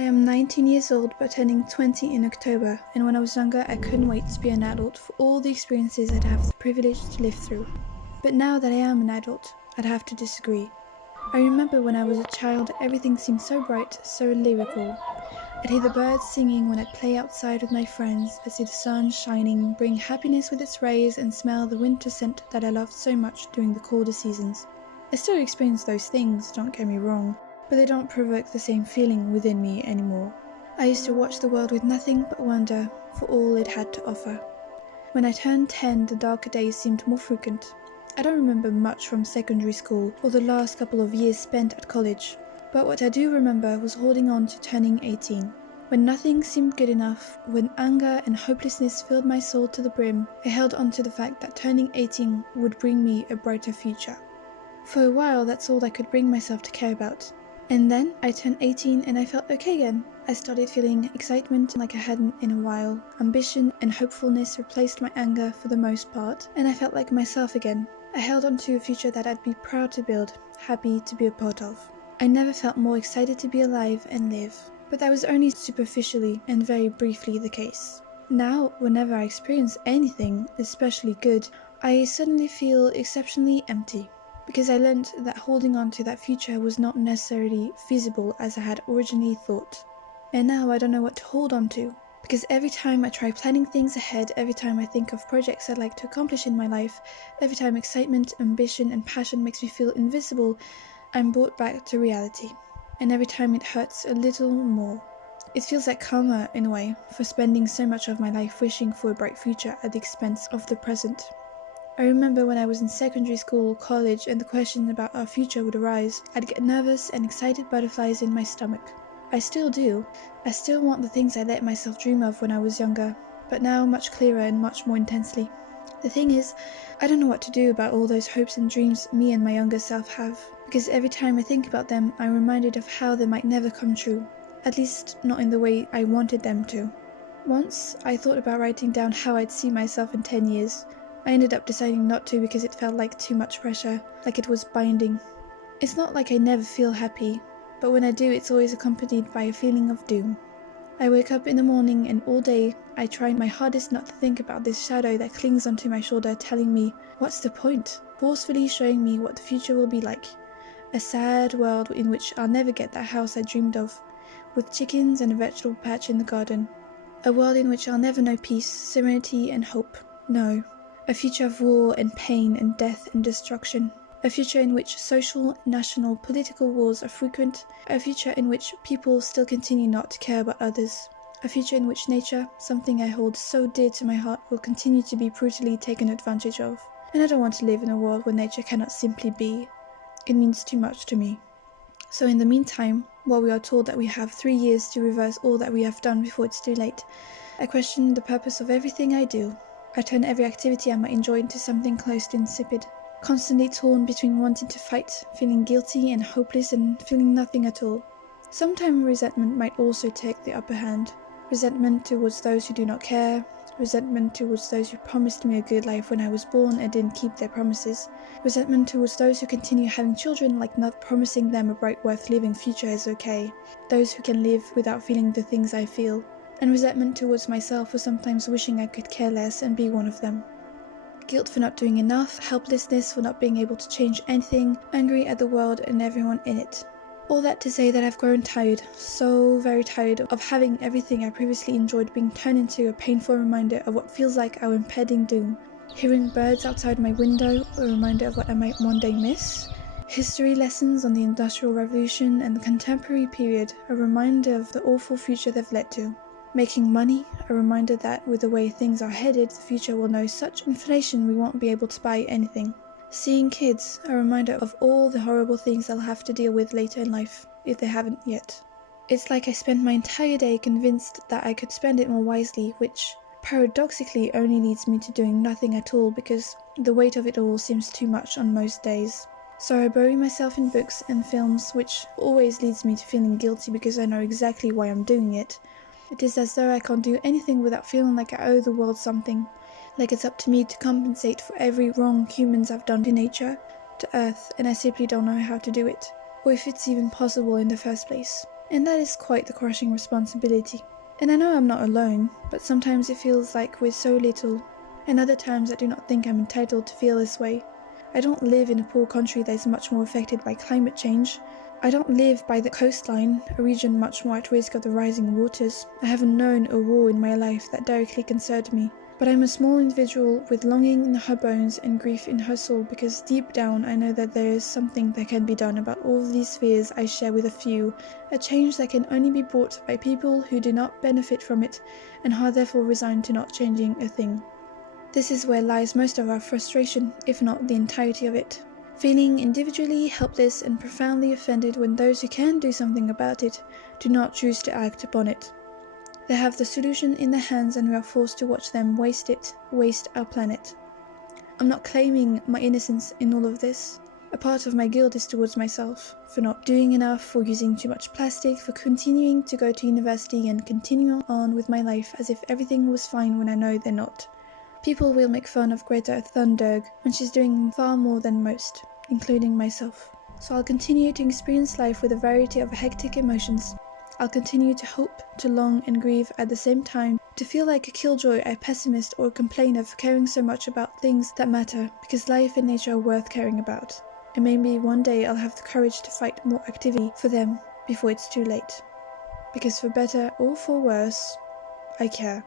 I am 19 years old but turning 20 in October, and when I was younger I couldn't wait to be an adult for all the experiences I'd have the privilege to live through. But now that I am an adult, I'd have to disagree. I remember when I was a child everything seemed so bright, so lyrical. I'd hear the birds singing when I'd play outside with my friends. I'd see the sun shining, bring happiness with its rays, and smell the winter scent that I loved so much during the colder seasons. I still experience those things, don't get me wrong, but they don't provoke the same feeling within me anymore. I used to watch the world with nothing but wonder for all it had to offer. When I turned 10, the darker days seemed more frequent. I don't remember much from secondary school or the last couple of years spent at college, but what I do remember was holding on to turning 18. When nothing seemed good enough, when anger and hopelessness filled my soul to the brim, I held on to the fact that turning 18 would bring me a brighter future. For a while, that's all I could bring myself to care about. And then I turned 18 and I felt okay again. I started feeling excitement like I hadn't in a while. Ambition and hopefulness replaced my anger for the most part, and I felt like myself again. I held on to a future that I'd be proud to build, happy to be a part of. I never felt more excited to be alive and live, but that was only superficially and very briefly the case. Now, whenever I experience anything, especially good, I suddenly feel exceptionally empty. Because I learned that holding on to that future was not necessarily feasible as I had originally thought. And now I don't know what to hold on to, because every time I try planning things ahead, every time I think of projects I'd like to accomplish in my life, every time excitement, ambition and passion makes me feel invisible, I'm brought back to reality. And every time it hurts a little more. It feels like karma in a way, for spending so much of my life wishing for a bright future at the expense of the present. I remember when I was in secondary school or college and the question about our future would arise, I'd get nervous and excited butterflies in my stomach. I still do. I still want the things I let myself dream of when I was younger, but now much clearer and much more intensely. The thing is, I don't know what to do about all those hopes and dreams me and my younger self have, because every time I think about them, I'm reminded of how they might never come true, at least not in the way I wanted them to. Once, I thought about writing down how I'd see myself in 10 years. I ended up deciding not to because it felt like too much pressure, like it was binding. It's not like I never feel happy, but when I do, it's always accompanied by a feeling of doom. I wake up in the morning and all day I try my hardest not to think about this shadow that clings onto my shoulder telling me, what's the point? Forcefully showing me what the future will be like. A sad world in which I'll never get that house I dreamed of, with chickens and a vegetable patch in the garden. A world in which I'll never know peace, serenity and hope. No. A future of war and pain and death and destruction. A future in which social, national, political wars are frequent. A future in which people still continue not to care about others. A future in which nature, something I hold so dear to my heart, will continue to be brutally taken advantage of. And I don't want to live in a world where nature cannot simply be. It means too much to me. So in the meantime, while we are told that we have 3 years to reverse all that we have done before it's too late, I question the purpose of everything I do. I turn every activity I might enjoy into something close to insipid, constantly torn between wanting to fight, feeling guilty and hopeless and feeling nothing at all. Sometimes resentment might also take the upper hand. Resentment towards those who do not care, resentment towards those who promised me a good life when I was born and didn't keep their promises, resentment towards those who continue having children like not promising them a bright worth living future is okay, those who can live without feeling the things I feel, and resentment towards myself for sometimes wishing I could care less and be one of them. Guilt for not doing enough, helplessness for not being able to change anything, angry at the world and everyone in it. All that to say that I've grown tired, so very tired of having everything I previously enjoyed being turned into a painful reminder of what feels like our impending doom. Hearing birds outside my window, a reminder of what I might one day miss. History lessons on the Industrial Revolution and the contemporary period, a reminder of the awful future they've led to. Making money, a reminder that with the way things are headed, the future will know such inflation we won't be able to buy anything. Seeing kids, a reminder of all the horrible things they'll have to deal with later in life, if they haven't yet. It's like I spent my entire day convinced that I could spend it more wisely, which paradoxically only leads me to doing nothing at all because the weight of it all seems too much on most days. So I bury myself in books and films, which always leads me to feeling guilty because I know exactly why I'm doing it. It is as though I can't do anything without feeling like I owe the world something, like it's up to me to compensate for every wrong humans have done to nature, to Earth, and I simply don't know how to do it, or if it's even possible in the first place. And that is quite the crushing responsibility. And I know I'm not alone, but sometimes it feels like we're so little, and other times I do not think I'm entitled to feel this way. I don't live in a poor country that is much more affected by climate change. I don't live by the coastline, a region much more at risk of the rising waters. I haven't known a war in my life that directly concerned me. But I'm a small individual with longing in her bones and grief in her soul, because deep down I know that there is something that can be done about all these fears I share with a few, a change that can only be brought by people who do not benefit from it and are therefore resigned to not changing a thing. This is where lies most of our frustration, if not the entirety of it. Feeling individually helpless and profoundly offended when those who can do something about it do not choose to act upon it. They have the solution in their hands and we are forced to watch them waste our planet. I'm not claiming my innocence in all of this. A part of my guilt is towards myself, for not doing enough, for using too much plastic, for continuing to go to university and continuing on with my life as if everything was fine when I know they're not. People will make fun of Greta Thunberg when she's doing far more than most, including myself. So I'll continue to experience life with a variety of hectic emotions. I'll continue to hope, to long and grieve at the same time, to feel like a killjoy, a pessimist or a complainer for caring so much about things that matter, because life and nature are worth caring about. And maybe one day I'll have the courage to fight more actively for them before it's too late. Because for better or for worse, I care.